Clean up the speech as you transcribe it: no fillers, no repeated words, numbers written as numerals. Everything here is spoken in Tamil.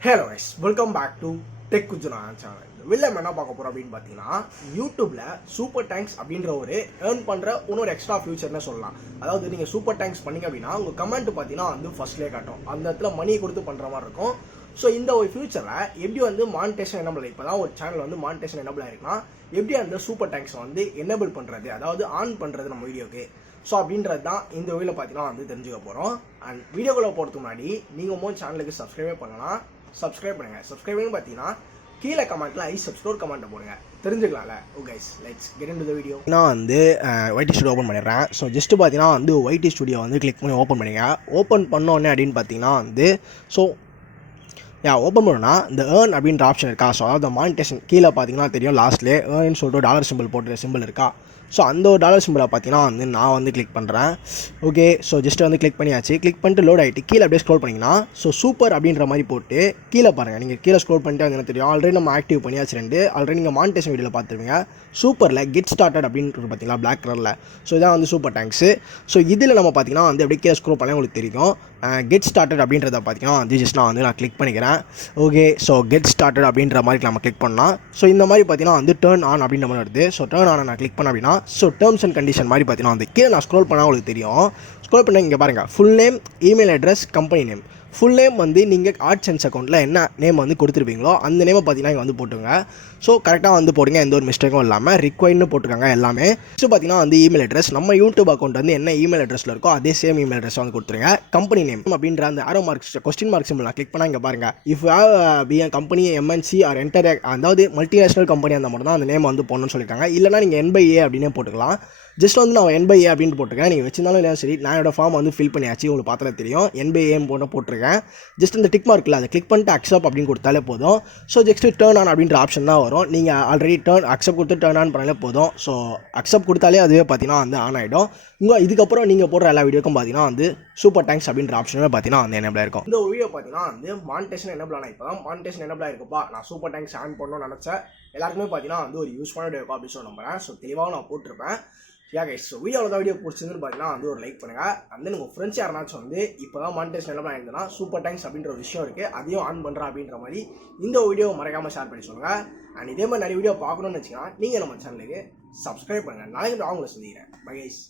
Hello guys, welcome back to Tech Jana channel. வெளில என்ன பார்க்க போறோம் அப்படின்னு பார்த்தீங்கன்னா யூடியூப்ல சூப்பர் டேங்க்ஸ் அப்படின்ற ஒரு ஏர்ன் பண்ற இன்னொரு எக்ஸ்ட்ரா ஃபியூச்சர்னு சொல்லலாம். அதாவது நீங்க சூப்பர் டேங்க்ஸ் பண்ணீங்க அப்படின்னா உங்க கமெண்ட் பார்த்தீங்கன்னா வந்து ஃபர்ஸ்ட்லேயே காட்டும். அந்த இடத்துல மணி கொடுத்து பண்ற மாதிரி இருக்கும். ஸோ இந்த ஒரு ஃபியூச்சரை எப்படி வந்து மானிட்டேஷன் எனபிள் இப்போதான் ஒரு சேனல் வந்து மானிட்டேஷன் எனபிள் ஆயிருக்குன்னா எப்படி அந்த சூப்பர் டேங்க்ஸ் வந்து எனபிள் பண்றது, அதாவது ஆன் பண்றது நம்ம வீடியோக்கு. ஸோ அப்படின்றது தான் இந்த வீடியோவில் பார்த்தீங்கன்னா வந்து தெரிஞ்சுக்க போகிறோம். அண்ட் வீடியோக்குள்ளே போகிறதுக்கு முன்னாடி நீங்கள் சேனலுக்கு சப்ஸ்கிரைபே பண்ணலாம். சப்ஸ்கிரைப் பண்ணுங்க. சப்ஸ்கிரைபிங் பார்த்தீங்கன்னா கீழே கமெண்ட்ல சப்ஸ்கிரைப் கமெண்ட் போடுங்க, தெரிஞ்சுக்கலாம்ல. Okay let's get into the video. நான் வந்து ஒய்டி ஸ்டுடியோ ஓப்பன் பண்ணிடுறேன். ஸோ ஜஸ்ட் பார்த்தீங்கன்னா வந்து ஒய்டி ஸ்டுடியோ வந்து கிளிக் பண்ணி ஓப்பன் பண்ணிங்க. ஓப்பன் பண்ணோன்னே அப்படின்னு பார்த்தீங்கன்னா வந்து ஓப்பன் பண்ணோன்னா இந்த ஏர்ன் அப்படின்ற ஆப்ஷன் இருக்கா. ஸோ அதாவது மானிட்டேஷன் கீழே பார்த்தீங்கன்னா தெரியும், லாஸ்ட்லேயே ஏர்ன்னு சொல்லிட்டு டாலர் சிம்பிள் போட்டு சிம்பிள் இருக்கா. ஸோ அந்த ஒரு டாலர் சிம்பிளை பார்த்தீங்கன்னா வந்து நான் வந்து கிளிக் பண்ணுறேன். ஓகே, ஸோ ஜஸ்ட் வந்து கிளிக் பண்ணியாச்சு. கிளிக் பண்ணிட்டு லோட் ஆகிட்டு கீழே அப்படியே ஸ்க்ரோல் பண்ணிங்கன்னா ஸோ சூப்பர் அப்படின்ற மாதிரி போட்டு கீழே பாருங்கள். நீங்கள் கீழே ஸ்க்ரோல் பண்ணிட்டு வந்து என்ன தெரியும், ஆல்ரெடி நம்ம ஆக்டிவ் பண்ணியாச்சு ஆல்ரெடி நீங்கள் மானிட்டேஷன் வீடியோவில் பார்த்துருவீங்க. சூப்பரில் கெட் ஸ்டார்டட் அப்படின்றது பார்த்தீங்களா பிளாக் கலரில். ஸோ இதான் வந்து சூப்பர் டேங்க்ஸு. ஸோ இதில் நம்ம பார்த்தீங்கன்னா வந்து அப்படியே கீழே ஸ்க்ரோல் பண்ணால் உங்களுக்கு தெரியும் கெட் ஸ்டார்டட் அப்படின்றத பார்த்தீங்கன்னா வந்து ஜஸ்ட் நான் கிளிக் பண்ணிக்கிறேன். ஓகே, ஸோ கெட் ஸ்டார்டட் அப்படின்ற மாதிரி நம்ம கிளிக் பண்ணலாம். ஸோ இந்த மாதிரி பார்த்தீங்கன்னா வந்து டர்ன் ஆன் அப்படின்ற மாதிரி வருது. ஸோ டர்ன் ஆன் நான் கிளிக் பண்ண அப்படின்னா ஸோ டேர்ம்ஸ் அண்ட் கண்டிஷன் மாதிரி பார்த்தீங்கன்னா வந்து கீழே நான் ஸ்க்ரோல் பண்ணால் உங்களுக்கு தெரியும். ஸ்க்ரோல் பண்ண இங்கே பாருங்கள், full name, email address, company name. Full name வந்து நீங்கள் ஆட்சென்ஸ் அக்கௌண்ட்டில் என்ன நேம் வந்து கொடுத்துருப்பீங்களோ அந்த நேமை பார்த்தீங்கன்னா இங்கே வந்து போட்டுங்க. ஸோ கரெக்டாக வந்து போடுங்க, எந்த ஒரு மிஸ்டேக்கும் இல்லாமல் ரிக்வைர்ட்னு போட்டுருக்காங்க எல்லாமே. ஸோ பார்த்தீங்கன்னா வந்து இமெயில் அட்ரஸ் நம்ம யூடியூப் அக்கௌண்ட் வந்து என்ன இமெயில் அட்ரஸில் இருக்கோ அதே சேம் இமெயில் அட்ரஸ் வந்து கொடுத்துருங்க. கம்பெனி நேம் அப்படின்ற அந்த arrow marks question mark simple நான் கிளிக் பண்ணால் இங்கே பாருங்கள், if have be a company MNC or enter, அதாவது மல்டிநேஷனல் கம்பெனி அந்த மட்டும் தான் அந்த நேம் வந்து போடணும்னு சொல்லியிருக்காங்க. இல்லைனா நீங்கள் NBA அப்படின்னே போட்டுக்கலாம். ஜஸ்ட் வந்து நான் NBA அப்படின்னு போட்டிருக்கேன். நீங்கள் வச்சிருந்தாலும் இல்லையா சரி, நான் என்னோட ஃபார்ம் வந்து ஃபில் பண்ணியாச்சு. உங்களுக்கு பார்த்தா தெரியும் NBA போட்டிருக்கேன். ஜஸ்ட் இந்த டிக் மார்க்கில் அதை கிளிக் பண்ணிட்டு அக்செப்ட் அப்படின்னு கொடுத்தாலே போதும். ஸோ ஜஸ்ட் டர்ன் ஆன் அப்படின்ற ஆப்ஷன் தான் வரும். நீங்கள் ஆல்ரெடி அக்செப்ட் கொடுத்து டர்ன் ஆன் பண்ணாலே போதும். ஸோ அக்செப்ட் கொடுத்தாலே அதுவே பார்த்தீங்கன்னா வந்து ஆன் ஆகிடும். இதுக்கப்புறம் நீங்கள் போடுற எல்லா வீடியோக்கும் பார்த்தீங்கன்னா வந்து சூப்பர் டேங்க்ஸ் அப்படின்ற ஆப்ஷனுமே பார்த்தீங்கன்னா வந்து எனபிள் இருக்கும். இந்த வீடியோ பார்த்தீங்கன்னா வந்து மானிட்டேஷன் எனபிள் ஆனால் இப்போ தான் மானிட்டேஷன் எனபிள் ஆயிருக்குப்பா, நான் சூப்பர் டேங்க்ஸ் ஆன் பண்ணணும்னு நினச்சேன். எல்லாருக்குமே பார்த்தீங்கன்னா வந்து ஒரு யூஸ்ஃபுல்லான வீடியோ இருக்கும் அப்படின்னு நம்புறேன். ஸோ தெளிவாக நான் போட்டிருப்பேன். கைஸ், ஸோ வீடியோ பிடிச்சிருந்துன்னு பார்த்தீங்கன்னா வந்து ஒரு லைக் பண்ணுங்கள். அண்ட் உங்கள் ஃப்ரெண்ட்ஸ் யாருனாச்சும் வந்து இப்போ தான் மானிட்டேஷன் எல்லாம் ஆயிருந்ததுன்னா சூப்பர் டேங்க்ஸ் அப்படின்ற ஒரு விஷயம் இருக்குது, அதையும் ஆன் பண்ணுறேன் அப்படின்ற மாதிரி இந்த வீடியோ மறக்காமல் ஷேர் பண்ணி சொல்லுங்கள். அண்ட் இதே மாதிரி நிறைய வீடியோ பார்க்கணும்னு வச்சுக்கலாம், நீங்கள் நம்ம சேனலுக்கு சப்ஸ்கிரைப் பண்ணுங்கள். நாளைக்கு நான் உங்களை சந்திக்கிறேன். Bye guys.